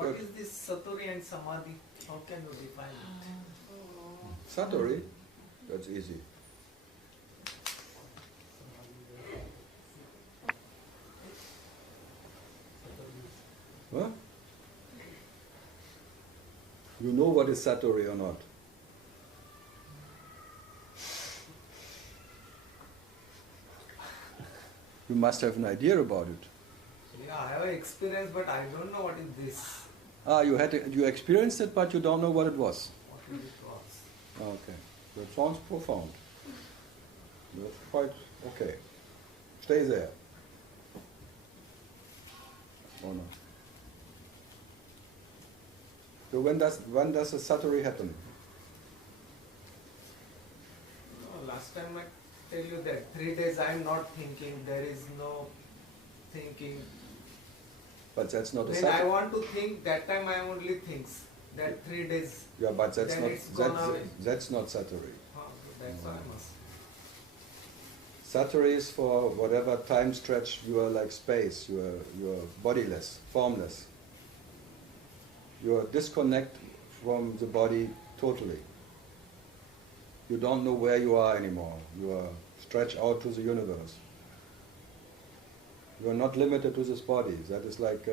What is this Satori and Samadhi? How can you define it? Satori? That's easy. What? You know what is Satori or not? You must have an idea about it. Yeah, I have experience, but I don't know what is this. You experienced it, but you don't know what it was. What it was. Okay, that sounds profound. That's quite okay. Stay there. Oh no. So when does a Satori happen? No, last time I tell you that 3 days I am not thinking. There is no thinking. But that's not a When I want to think, that time I only thinks. That 3 days. Yeah, but that's then not it's gone away. that's not Satori. That's what I must. Satori is for whatever time stretch you are like space. You are bodiless, formless. You are disconnect from the body totally. You don't know where you are anymore. You are stretched out to the universe. You are not limited to this body. That is like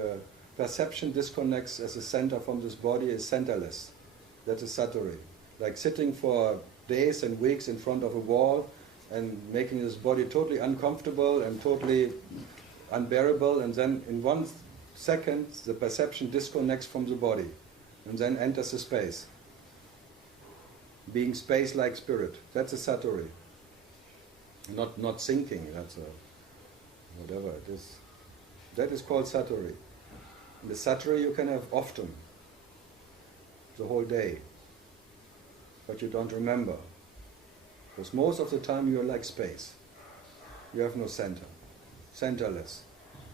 perception disconnects as a center from this body, is centerless. That is Satori. Like sitting for days and weeks in front of a wall and making this body totally uncomfortable and totally unbearable, and then in 1 second the perception disconnects from the body and then enters the space. Being space like spirit. That's a Satori. Not sinking, that's a whatever it is. That is called Satori. And the Satori you can have often, the whole day. But you don't remember. Because most of the time you are like space. You have no center. Centerless.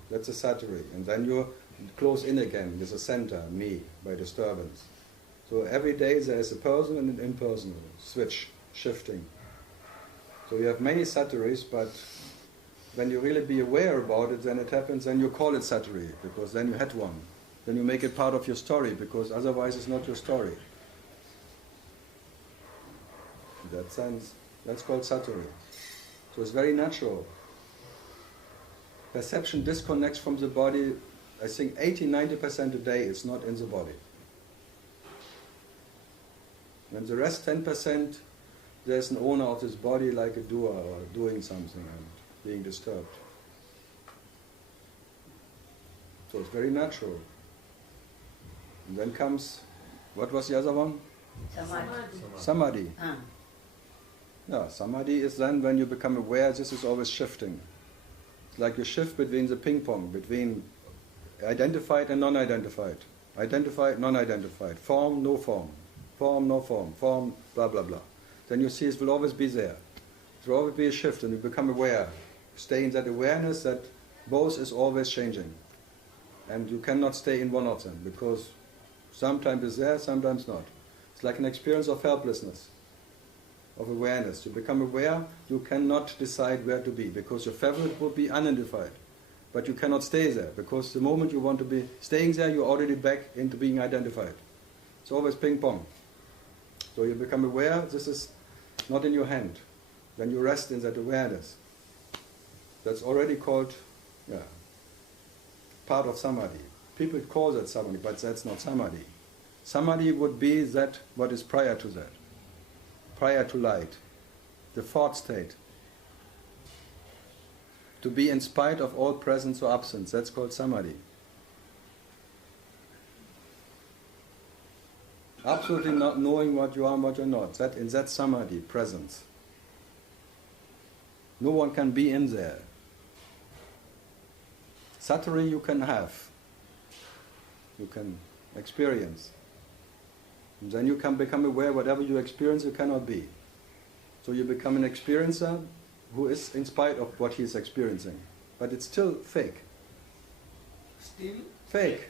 That's a Satori. And then you close in again with a center, me, by disturbance. So every day there is a personal and an impersonal switch, shifting. So you have many Satoris, but when you really be aware about it, then it happens, then you call it Satori, because then you had one. Then you make it part of your story, because otherwise it's not your story. In that sense, that's called Satori. So it's very natural. Perception disconnects from the body, I think 80-90% a day it's not in the body. And the rest 10%, there's an owner of this body like a doer or doing something and being disturbed. So it's very natural. And then comes, what was the other one? Samadhi. Samadhi. Yeah, Samadhi is then when you become aware this is always shifting. It's like you shift between the ping pong, between identified and non-identified. Identified, non-identified. Form, no form. Form, no form. Form, blah, blah, blah. Then you see it will always be there. There will always be a shift and you become aware. Stay in that awareness that both is always changing. And you cannot stay in one of them because sometimes it's there, sometimes not. It's like an experience of helplessness, of awareness. You become aware, you cannot decide where to be because your favorite will be unidentified. But you cannot stay there because the moment you want to be staying there, you're already back into being identified. It's always ping pong. So you become aware, this is not in your hand. Then you rest in that awareness. That's already called, part of Samadhi. People call that Samadhi, but that's not Samadhi. Samadhi would be that what is prior to that. Prior to light. The thought state. To be in spite of all presence or absence. That's called Samadhi. Absolutely not knowing what you are and what you're not. That in that Samadhi, presence. No one can be in there. Satori you can have. You can experience. And then you can become aware whatever you experience you cannot be. So you become an experiencer who is in spite of what he is experiencing. But it's still fake. Still? Fake.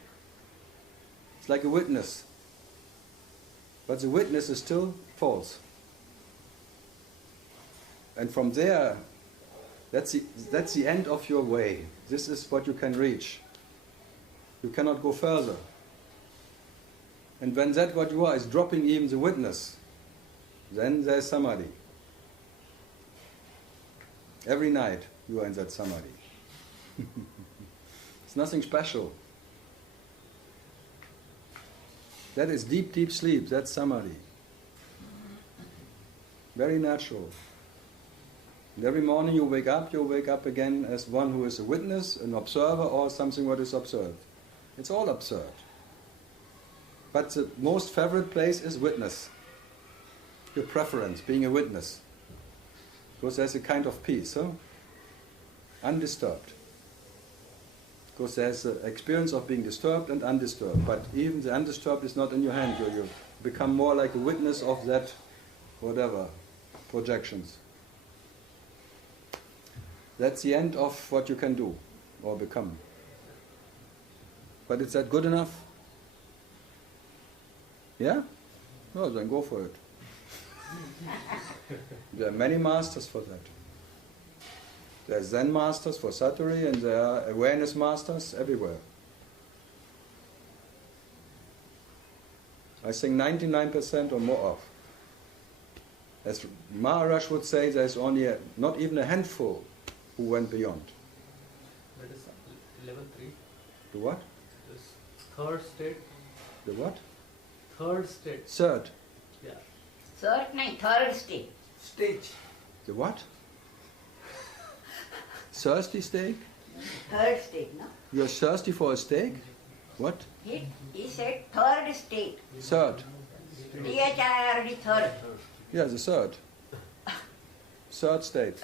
It's like a witness. But the witness is still false. And from there, that's the end of your way. This is what you can reach. You cannot go further. And when that what you are is dropping even the witness, then there's Samadhi. Every night you are in that Samadhi. It's nothing special. That is deep, deep sleep. That's Samadhi. Very natural. And every morning you wake up again as one who is a witness, an observer, or something what is observed. It's all observed. But the most favorite place is witness. Your preference, being a witness. Because there's a kind of peace, huh? Undisturbed. Because there's the experience of being disturbed and undisturbed. But even the undisturbed is not in your hand. You become more like a witness of that, whatever, projections. That's the end of what you can do or become. But is that good enough? Yeah? No, then go for it. There are many masters for that. There are Zen masters for Satori, and there are awareness masters everywhere. I think 99% or more of. As Maharaj would say, there's only not even a handful who went beyond. That is level 3. The what? This third state. The what? Third state. Third. Yeah. Third state. Stage. The what? Thirsty steak? Third state, no? You're thirsty for a steak? What? He said third state. Third. T-H-I-R-D, third. Yeah, the third. Third state.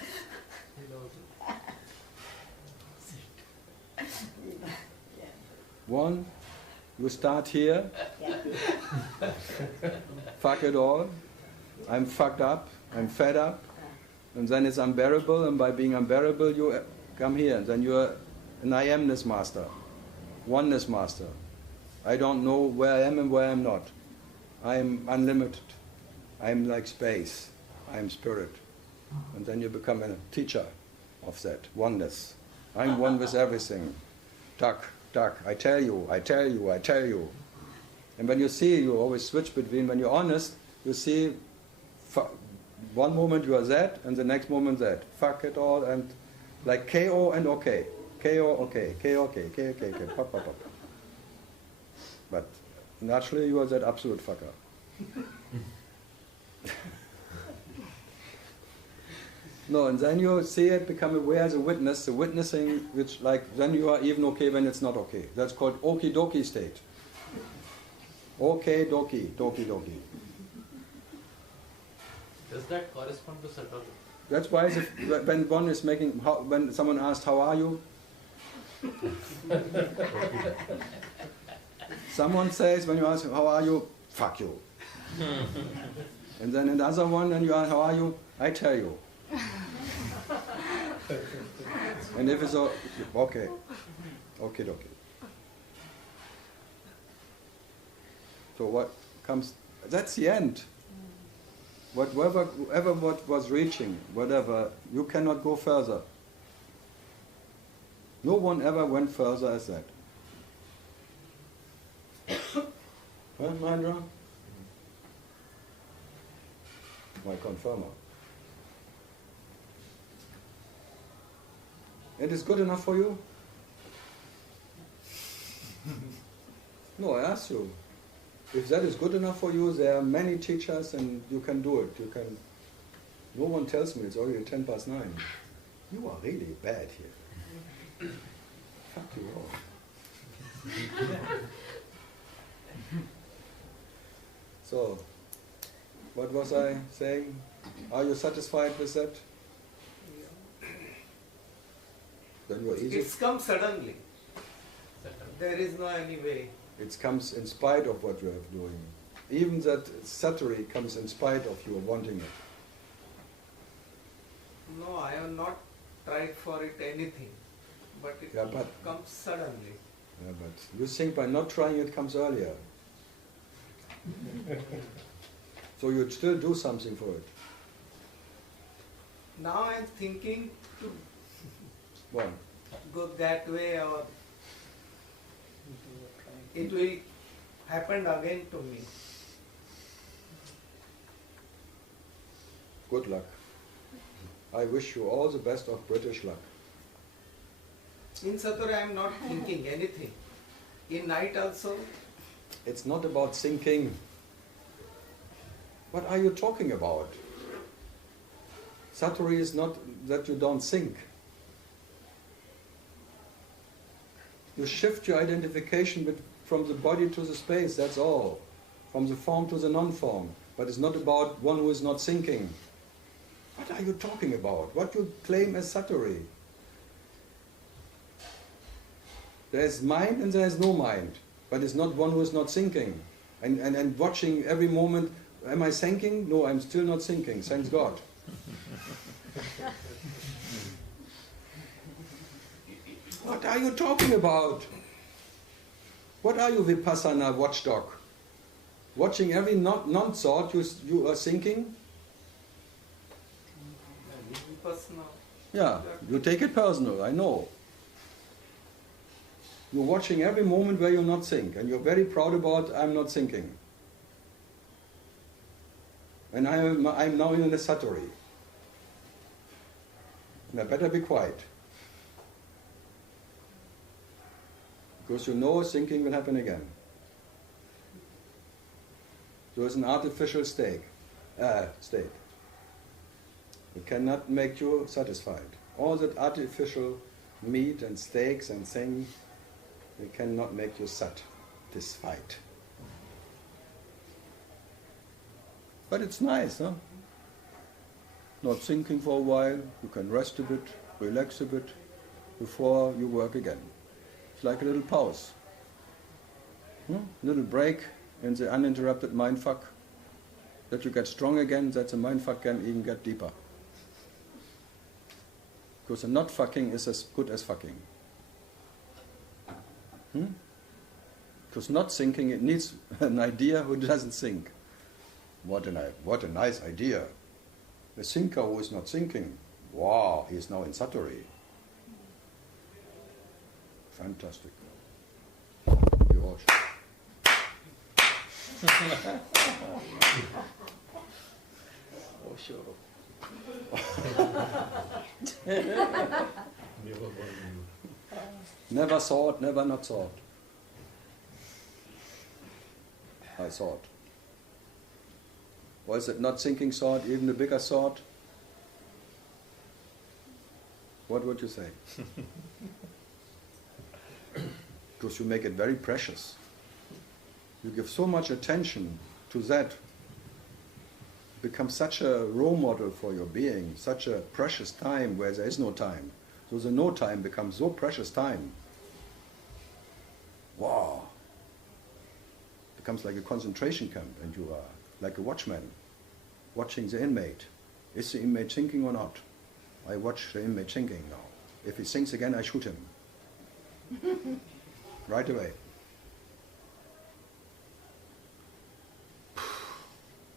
One, you start here. Fuck it all. I'm fucked up. I'm fed up. And then it's unbearable, and by being unbearable, you come here. Then you're an I amness master, oneness master. I don't know where I am and where I'm not. I'm unlimited. I'm like space. I'm spirit. And then you become a teacher of that oneness. I'm one with everything. Tuck, I tell you. And when you see, you always switch between, when you're honest, you see one moment you are that, and the next moment that. Fuck it all, and like KO and OK. KO, OK, KO, OK, KO, OK, pop, pop, pop. But naturally you are that absolute fucker. No, and then you see it, become aware as a witness, the witnessing, which like, then you are even okay when it's not okay. That's called okie-dokie state. Okay, dokie. Does that correspond to Satori? That's why when one is making, when someone asks, how are you? Someone says, when you ask, how are you? Fuck you. And then another one, and you ask, how are you? I tell you. And if it's okay, dokie. So what comes, that's the end. Whatever what was reaching, whatever, you cannot go further. No one ever went further as that. Huh, Mahendra? My confirmer. It is good enough for you? No, I ask you. If that is good enough for you, there are many teachers and you can do it. You can. No one tells me it's already 9:10. You are really bad here. Fuck you all. So, what was I saying? Are you satisfied with that? Then you are easy. It's come suddenly. There is no any way. It comes in spite of what you are doing. Even that Satori comes in spite of you wanting it. No, I have not tried for it anything. But it comes suddenly. Yeah, but you think by not trying it comes earlier. So you'd still do something for it. Now I am thinking to Well, go that way, or it will happened again to me. Good luck. I wish you all the best of British luck. In Satori I am not thinking anything. In night also, It's not about thinking. What are you talking about? Satori is not that you don't think. You shift your identification from the body to the space, that's all. From the form to the non-form. But it's not about one who is not thinking. What are you talking about? What you claim as Satori? There is mind and there is no mind. But it's not one who is not thinking. And watching every moment, am I thinking? No, I'm still not thinking, thanks God. What are you talking about? What are you, Vipassana watchdog? Watching every non-thought you are thinking? personal. Yeah, you take it personal, I know. You're watching every moment where you not think, and you're very proud about I'm not thinking. And I'm now in a Satori. And I better be quiet. Because you know thinking will happen again. So it's an artificial state. It cannot make you satisfied. All that artificial meat and steaks and things, it cannot make you satisfied. But it's nice, huh? Not thinking for a while, you can rest a bit, relax a bit, before you work again. It's like a little pause. Little break in the uninterrupted mindfuck. That you get strong again, that the mindfuck can even get deeper. Because the not fucking is as good as fucking. Because not thinking, it needs an idea who doesn't think. What a nice idea. A thinker who is not thinking. Wow, he is now in Satori. Fantastic. You watch. Oh, sure. Never thought, never not thought. I thought. Or is it not thinking thought, even a bigger thought? What would you say? Because you make it very precious. You give so much attention to that. It becomes such a role model for your being, such a precious time where there is no time. So the no time becomes so precious time. Wow. It becomes like a concentration camp and you are like a watchman, watching the inmate. Is the inmate thinking or not? I watch the inmate thinking now. If he thinks again, I shoot him. Right away.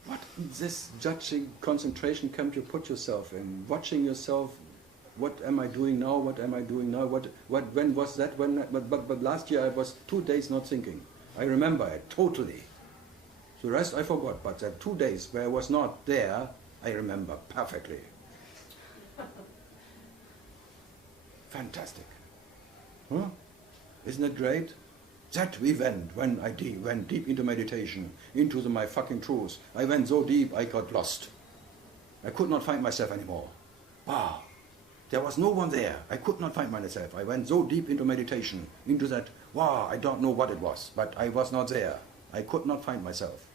What is this judging concentration camp you put yourself in? Watching yourself, what am I doing now? What am I doing now? When was that? But last year I was 2 days not thinking. I remember it totally. The rest I forgot, but that 2 days where I was not there, I remember perfectly. Fantastic. Huh? Isn't it great? That we went when I went deep into meditation, into my fucking truth. I went so deep I got lost. I could not find myself anymore. Wow. There was no one there. I could not find myself. I went so deep into meditation, into that, wow, I don't know what it was, but I was not there. I could not find myself.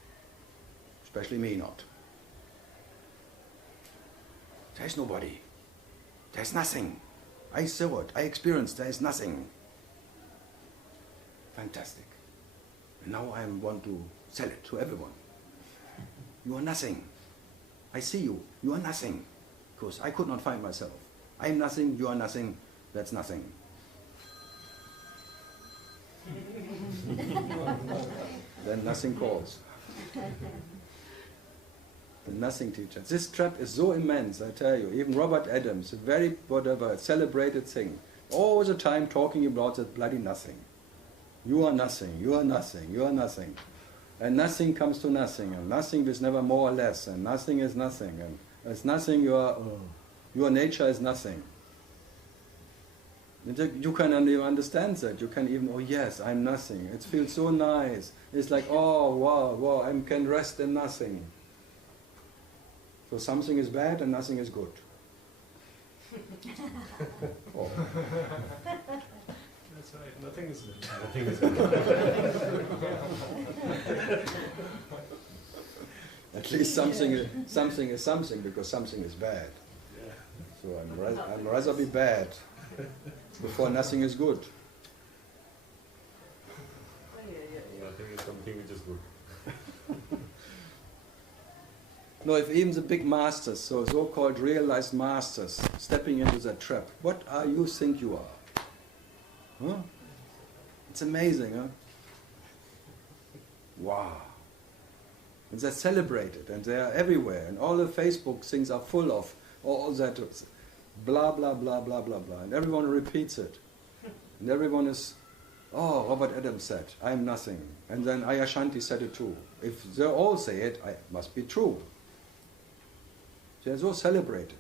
Especially me not. There's nobody. There's nothing. I saw it. I experienced there is nothing. Fantastic. And now I want to sell it to everyone. You are nothing. I see you. You are nothing. Because I could not find myself. I am nothing. You are nothing. That's nothing. Then nothing calls. The nothing teacher. This trap is so immense, I tell you. Even Robert Adams, a very celebrated thing, all the time talking about that bloody nothing. You are nothing, you are nothing, you are nothing. And nothing comes to nothing, and nothing is never more or less, and nothing is nothing, and as nothing your nature is nothing. You can even understand that. You can even, oh yes, I'm nothing. It feels so nice. It's like, oh wow, wow, I can rest in nothing. So something is bad and nothing is good. Oh. That's right, nothing is good. Nothing is good. At least something is something, because something is bad. Yeah. So I'd rather be bad before nothing is good. Nothing is something which is good. No, if even the big masters, so-called realized masters, stepping into that trap, what are you think you are? Huh? It's amazing, huh? Wow. And they're celebrated, and they are everywhere, and all the Facebook things are full of all that blah, blah, blah, blah, blah, blah, and everyone repeats it. And everyone is, oh, Robert Adams said, I am nothing. And then Ayashanti said it too. If they all say it, it must be true. They're so celebrated.